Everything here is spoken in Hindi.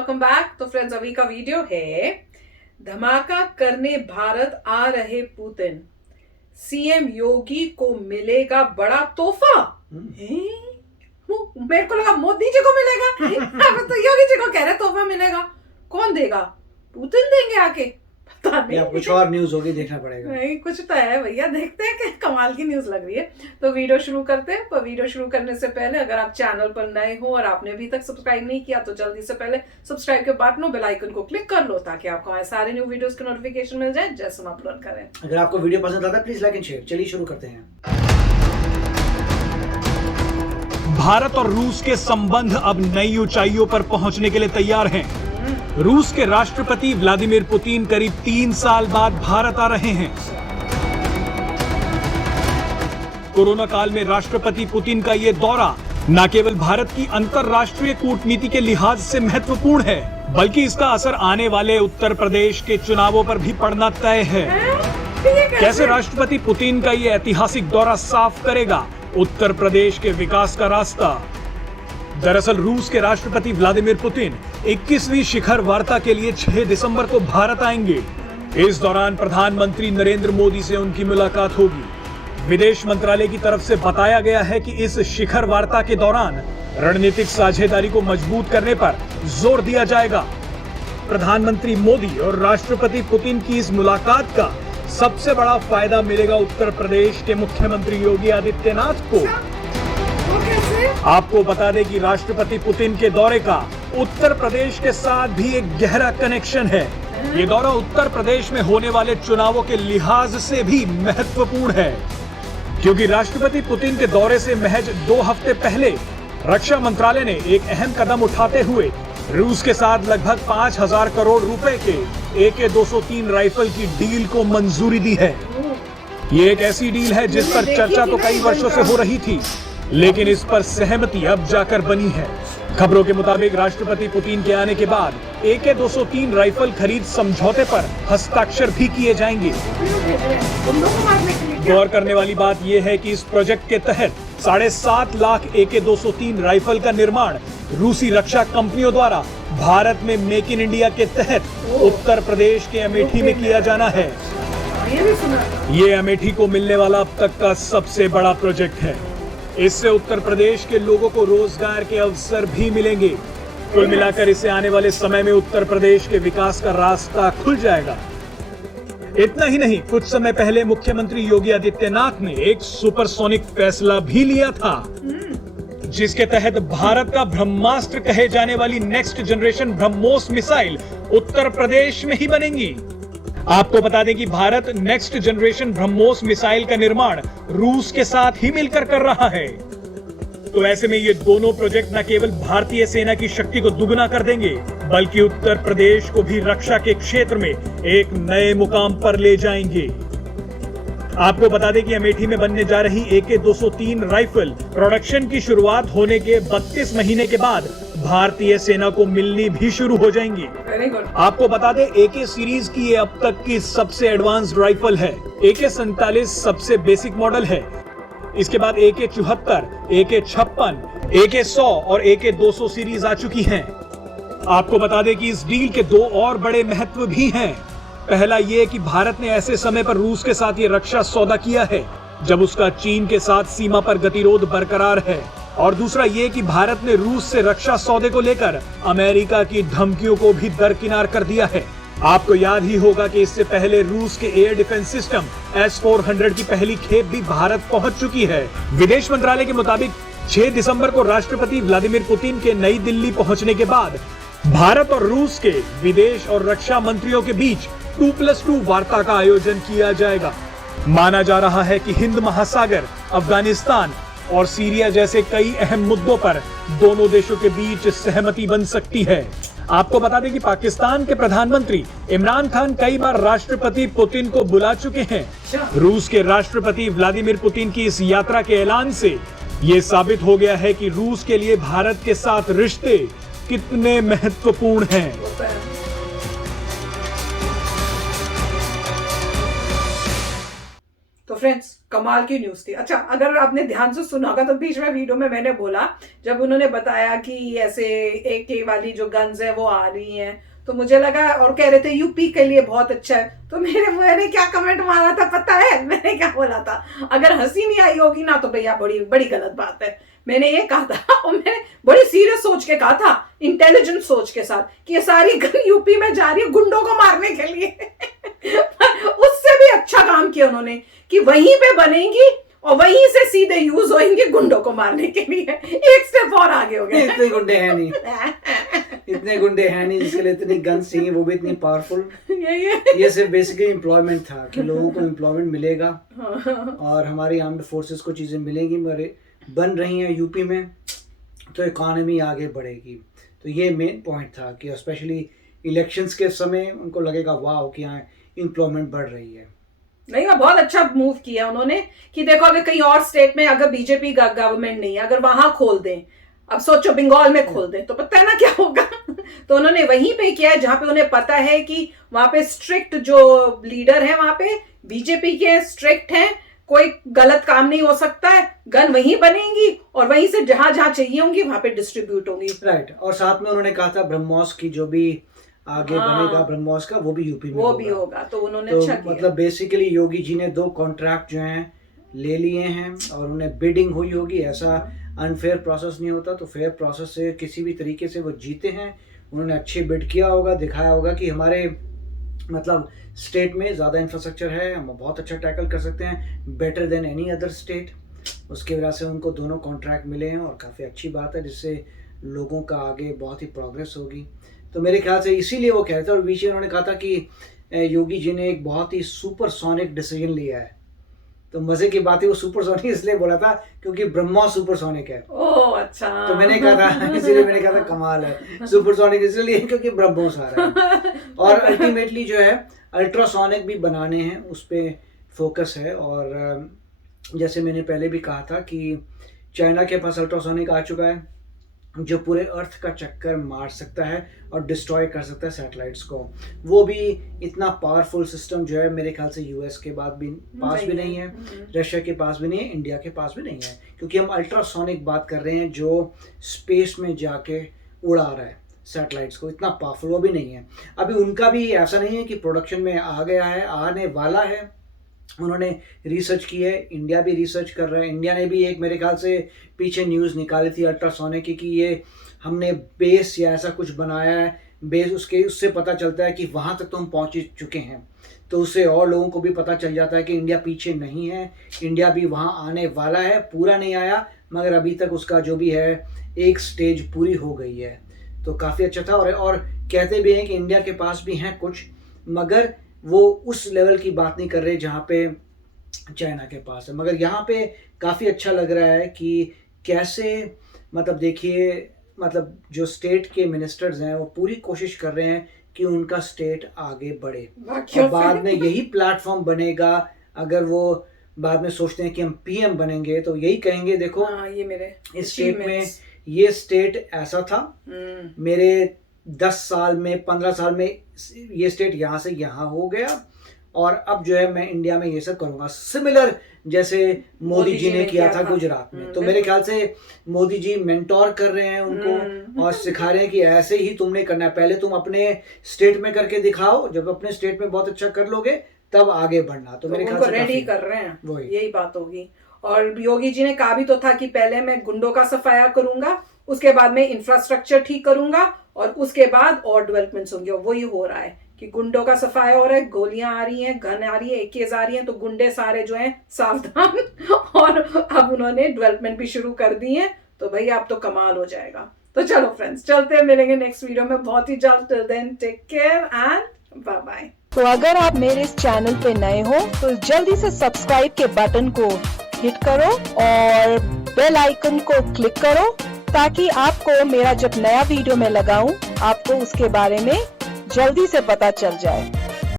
Welcome back. तो फ्रेंड्स, अभी का वीडियो है धमाका करने भारत आ रहे पुतिन, सीएम योगी को मिलेगा बड़ा तोहफा। मेरे को लगा मोदी जी को मिलेगा। अब तो योगी जी को कह रहे तोहफा मिलेगा। कौन देगा? पुतिन देंगे आके? पता नहीं, या कुछ और न्यूज होगी, देखना पड़ेगा। नहीं, कुछ तो है भैया, देखते हैं कि कमाल की न्यूज लग रही है। तो वीडियो शुरू करते हैं। पर वीडियो शुरू करने से पहले अगर आप चैनल पर नए हो और आपने अभी तक सब्सक्राइब नहीं किया तो जल्दी से पहले सब्सक्राइब के बटन और बेल आइकन को क्लिक कर लो ताकि आपको हमारे सारे न्यू वीडियोस के नोटिफिकेशन मिल जाए जैसे हम अपलोड करें। अगर आपको वीडियो पसंद आता है प्लीज लाइक एंड शेयर। चलिए शुरू करते हैं। भारत और रूस के संबंध अब नई ऊंचाइयों पर पहुंचने के लिए तैयार हैं। रूस के राष्ट्रपति व्लादिमीर पुतिन करीब 3 साल बाद भारत आ रहे हैं। कोरोना काल में राष्ट्रपति पुतिन का ये दौरा न केवल भारत की अंतर्राष्ट्रीय कूटनीति के लिहाज से महत्वपूर्ण है, बल्कि इसका असर आने वाले उत्तर प्रदेश के चुनावों पर भी पड़ना तय है। कैसे राष्ट्रपति पुतिन का ये ऐतिहासिक दौरा साफ करेगा उत्तर प्रदेश के विकास का रास्ता? दरअसल रूस के राष्ट्रपति व्लादिमीर पुतिन 21वीं शिखर वार्ता के लिए 6 दिसंबर को भारत आएंगे। इस दौरान प्रधानमंत्री नरेंद्र मोदी से उनकी मुलाकात होगी। विदेश मंत्रालय की तरफ से बताया गया है कि इस शिखर वार्ता के दौरान रणनीतिक साझेदारी को मजबूत करने पर जोर दिया जाएगा। प्रधानमंत्री मोदी और राष्ट्रपति पुतिन की इस मुलाकात का सबसे बड़ा फायदा मिलेगा उत्तर प्रदेश के मुख्यमंत्री योगी आदित्यनाथ को। आपको बता दें कि राष्ट्रपति पुतिन के दौरे का उत्तर प्रदेश के साथ भी एक गहरा कनेक्शन है। ये दौरा उत्तर प्रदेश में होने वाले चुनावों के लिहाज से भी महत्वपूर्ण है, क्योंकि राष्ट्रपति पुतिन के दौरे से महज 2 हफ्ते पहले रक्षा मंत्रालय ने एक अहम कदम उठाते हुए रूस के साथ लगभग 5,000 करोड़ रुपए के AK-203 राइफल की डील को मंजूरी दी है। ये एक ऐसी डील है जिस पर चर्चा तो कई वर्षों से हो रही थी, लेकिन इस पर सहमति अब जाकर बनी है। खबरों के मुताबिक राष्ट्रपति पुतिन के आने के बाद AK-203 राइफल खरीद समझौते पर हस्ताक्षर भी किए जाएंगे। गौर करने वाली बात यह है कि इस प्रोजेक्ट के तहत 7.5 लाख AK-203 राइफल का निर्माण रूसी रक्षा कंपनियों द्वारा भारत में मेक इन इंडिया के तहत उत्तर प्रदेश के अमेठी में किया जाना है। ये अमेठी को मिलने वाला अब तक का सबसे बड़ा प्रोजेक्ट है। इससे उत्तर प्रदेश के लोगों को रोजगार के अवसर भी मिलेंगे। कुल मिलाकर इसे आने वाले समय में उत्तर प्रदेश के विकास का रास्ता खुल जाएगा। इतना ही नहीं, कुछ समय पहले मुख्यमंत्री योगी आदित्यनाथ ने एक सुपरसोनिक फैसला भी लिया था, जिसके तहत भारत का ब्रह्मास्त्र कहे जाने वाली next generation BrahMos missile Uttar Pradesh में ही बनेंगी। आपको बता दें कि Bharat next generation BrahMos missile का निर्माण रूस के साथ ही मिलकर कर रहा है। तो ऐसे में ये दोनों प्रोजेक्ट न केवल भारतीय सेना की शक्ति को दुगना कर देंगे, बल्कि उत्तर प्रदेश को भी रक्षा के क्षेत्र में एक नए मुकाम पर ले जाएंगे। आपको बता दें कि अमेठी में बनने जा रही AK-203 राइफल प्रोडक्शन की शुरुआत होने के 32 महीने के बाद भारतीय सेना को मिलनी भी शुरू हो जाएंगी। आपको बता दें AK सीरीज की ये अब तक की सबसे एडवांस्ड राइफल है। AK-47 सबसे बेसिक मॉडल है। इसके बाद AK-74, AK-56, AK-100 और AK-200 सीरीज आ चुकी हैं। आपको बता दें कि इस डील के 2 और बड़े महत्व भी हैं। पहला ये कि भारत ने ऐसे समय पर रूस के साथ ये रक्षा सौदा किया है जब उसका चीन के साथ सीमा पर गतिरोध बरकरार है, और दूसरा ये कि भारत ने रूस से रक्षा सौदे को लेकर अमेरिका की धमकियों को भी दरकिनार कर दिया है। आपको याद ही होगा कि इससे पहले रूस के एयर डिफेंस सिस्टम S-400 की पहली खेप भी भारत पहुंच चुकी है। विदेश मंत्रालय के मुताबिक 6 दिसंबर को राष्ट्रपति व्लादिमीर पुतिन के नई दिल्ली पहुंचने के बाद भारत और रूस के विदेश और रक्षा मंत्रियों के बीच 2+2 वार्ता का आयोजन किया जाएगा। माना जा रहा है कि हिंद महासागर, अफगानिस्तान और सीरिया जैसे कई अहम मुद्दों पर दोनों देशों के बीच सहमति बन सकती है। आपको बता दें कि पाकिस्तान के प्रधानमंत्री इमरान खान कई बार राष्ट्रपति पुतिन को बुला चुके हैं। रूस के राष्ट्रपति व्लादिमीर पुतिन की इस यात्रा के ऐलान से ये साबित हो गया है कि रूस के लिए भारत के साथ रिश्ते कितने महत्वपूर्ण हैं। तो फ्रेंड्स कमाल की न्यूज थी। अच्छा, अगर आपने ध्यान से सुना होगा तो बीच में वीडियो में मैंने बोला, जब उन्होंने बताया कि ऐसे AK वाली जो गन्स है वो आ रही हैं, तो मुझे लगा, और कह रहे थे यूपी के लिए बहुत अच्छा है, तो मैंने क्या कमेंट मारा था पता है? मैंने क्या बोला था, अगर हंसी नहीं आई होगी ना तो भैया बड़ी बड़ी गलत बात है। मैंने ये कहा था, और मैंने बड़ी सीरियस सोच के कहा था, इंटेलिजेंट सोच के साथ, कि ये सारी गन यूपी में जा रही है गुंडों को मारने के लिए। उससे भी अच्छा काम किया उन्होंने कि वहीं पे बनेंगी और वहीं से सीधे यूज होंगे गुंडों को मारने के लिए। एक स्टेप और आगे हो गए। इतने गुंडे हैं नहीं, इतने गुंडे हैं नहीं जिसके लिए इतनी गन्स चाहिए, वो भी इतनी पावरफुल। ये सिर्फ बेसिकली एम्प्लॉयमेंट था कि लोगों को एम्प्लॉयमेंट मिलेगा और हमारी आर्म्ड फोर्सेस को चीजें मिलेंगी, मगर बन रही हैं यूपी में, तो इकॉनमी आगे बढ़ेगी। तो ये मेन पॉइंट था कि स्पेशली इलेक्शंस के समय उनको लगेगा वाह कि यहाँ एम्प्लॉयमेंट बढ़ रही है। नहीं, बहुत अच्छा मूव किया उन्होंने कि देखो अगर कहीं और स्टेट में अगर बीजेपी गवर्नमेंट नहीं है, अगर वहां खोल दें, अब सोचो बंगाल में खोल दें तो पता है ना क्या होगा। तो उन्होंने वहीं पे किया है जहां पे उन्हें पता है कि वहां पे स्ट्रिक्ट जो लीडर है वहां पे बीजेपी के स्ट्रिक्ट हैं, कोई गलत काम नहीं हो सकता है, गन वहीं बनेंगी और वहीं से जहां जहां चाहिए होंगी वहां पे डिस्ट्रीब्यूट होंगी। राइट, और साथ में उन्होंने कहा था ब्रह्मोस की जो भी आगे बनेगा ब्रह्मोस का वो भी यूपी में वो भी होगा, तो उन्होंने तो अच्छा किया। मतलब बेसिकली योगी जी ने 2 कॉन्ट्रैक्ट जो हैं ले लिए हैं और उन्हें बिडिंग हुई होगी। ऐसा अनफेयर प्रोसेस नहीं होता, तो फेयर प्रोसेस से किसी भी तरीके से वो जीते हैं। उन्होंने अच्छी बिड किया होगा, दिखाया होगा कि हमारे मतलब स्टेट में ज़्यादा इंफ्रास्ट्रक्चर है, हम बहुत अच्छा टैकल कर सकते हैं, better than any other state. उसकी वजह से उनको दोनों कॉन्ट्रैक्ट मिले हैं और काफ़ी अच्छी बात है, जिससे लोगों का आगे बहुत ही प्रोग्रेस होगी। तो मेरे ख्याल से इसीलिए वो कह रहे थे। और बीच में उन्होंने कहा था कि योगी जी ने एक बहुत ही सुपरसोनिक डिसीजन लिया है। तो मजे की बात है, वो सुपरसोनिक इसलिए बोला था क्योंकि ब्रह्मोस सुपरसोनिक है। ओह अच्छा। तो मैंने कहा था, इसीलिए मैंने कहा था कमाल है, सुपरसोनिक इसलिए क्योंकि ब्रह्मोस आ रहा है। और अल्टीमेटली जो है अल्ट्रासोनिक भी बनाने हैं, उस पर फोकस है। और जैसे मैंने पहले भी कहा था कि चाइना के पास अल्ट्रासोनिक आ चुका है जो पूरे अर्थ का चक्कर मार सकता है और डिस्ट्रॉय कर सकता है सैटेलाइट्स को। वो भी इतना पावरफुल सिस्टम जो है मेरे ख्याल से यूएस के पास भी नहीं है, रशिया के पास भी नहीं है, इंडिया के पास भी नहीं है, क्योंकि हम अल्ट्रासोनिक बात कर रहे हैं जो स्पेस में जाके उड़ा रहा है सैटेलाइट्स को। इतना पावरफुल वो भी नहीं है। अभी उनका भी ऐसा नहीं है कि प्रोडक्शन में आ गया है, आने वाला है। उन्होंने रिसर्च की है, इंडिया भी रिसर्च कर रहा है। इंडिया ने भी एक मेरे ख्याल से पीछे न्यूज़ निकाली थी अल्ट्रासोनिक की कि ये हमने बेस या ऐसा कुछ बनाया है, बेस उससे पता चलता है कि वहाँ तक तो हम पहुँच चुके हैं। तो उससे और लोगों को भी पता चल जाता है कि इंडिया पीछे नहीं है, इंडिया भी वहाँ आने वाला है। पूरा नहीं आया मगर अभी तक उसका जो भी है एक स्टेज पूरी हो गई है, तो काफ़ी अच्छा था। और कहते भी हैं कि इंडिया के पास भी हैं कुछ, मगर वो उस लेवल की बात नहीं कर रहे जहाँ पे चाइना के पास है। मगर यहाँ पे काफ़ी अच्छा लग रहा है कि कैसे मतलब देखिए, मतलब जो स्टेट के मिनिस्टर्स हैं वो पूरी कोशिश कर रहे हैं कि उनका स्टेट आगे बढ़े। और बाद में यही प्लेटफॉर्म बनेगा, अगर वो बाद में सोचते हैं कि हम पीएम बनेंगे तो यही कहेंगे देखो ये मेरे इस स्टेट में ये स्टेट ऐसा था, मेरे 10 साल में 15 साल में ये स्टेट यहाँ से यहाँ हो गया और अब जो है मैं इंडिया में ये सब करूँगा। सिमिलर जैसे मोदी जी ने किया था गुजरात में। तो मेरे ख्याल से मोदी जी मेंटोर कर रहे हैं उनको और सिखा रहे हैं कि ऐसे ही तुमने करना है। पहले तुम अपने स्टेट में करके दिखाओ, जब अपने स्टेट में बहुत अच्छा कर लोगे तब आगे बढ़ना। तो मेरे ख्याल से रेडी कर रहे हैं, यही बात होगी। और योगी जी ने कहा भी तो था कि पहले मैं गुंडों का सफाया करूंगा, उसके बाद में इंफ्रास्ट्रक्चर ठीक करूंगा और उसके बाद और डेवलपमेंट्स होंगे। और वही हो रहा है कि गुंडों का सफाया हो रहा है, गोलियां आ रही हैं, गन आ रही है, एकेज आ रही हैं, तो गुंडे सारे जो हैं सावधान। और अब उन्होंने डेवलपमेंट भी शुरू कर दी है, तो भैया अब तो कमाल हो जाएगा। तो चलो फ्रेंड्स, चलते हैं, मिलेंगे नेक्स्ट वीडियो में बहुत ही जल्द। Till then take care and bye bye. तो अगर आप मेरे इस चैनल पे नए हो तो जल्दी से सब्सक्राइब के बटन को हिट करो और बेल आइकन को क्लिक करो, ताकि आपको मेरा जब नया वीडियो मैं लगाऊं आपको उसके बारे में जल्दी से पता चल जाए।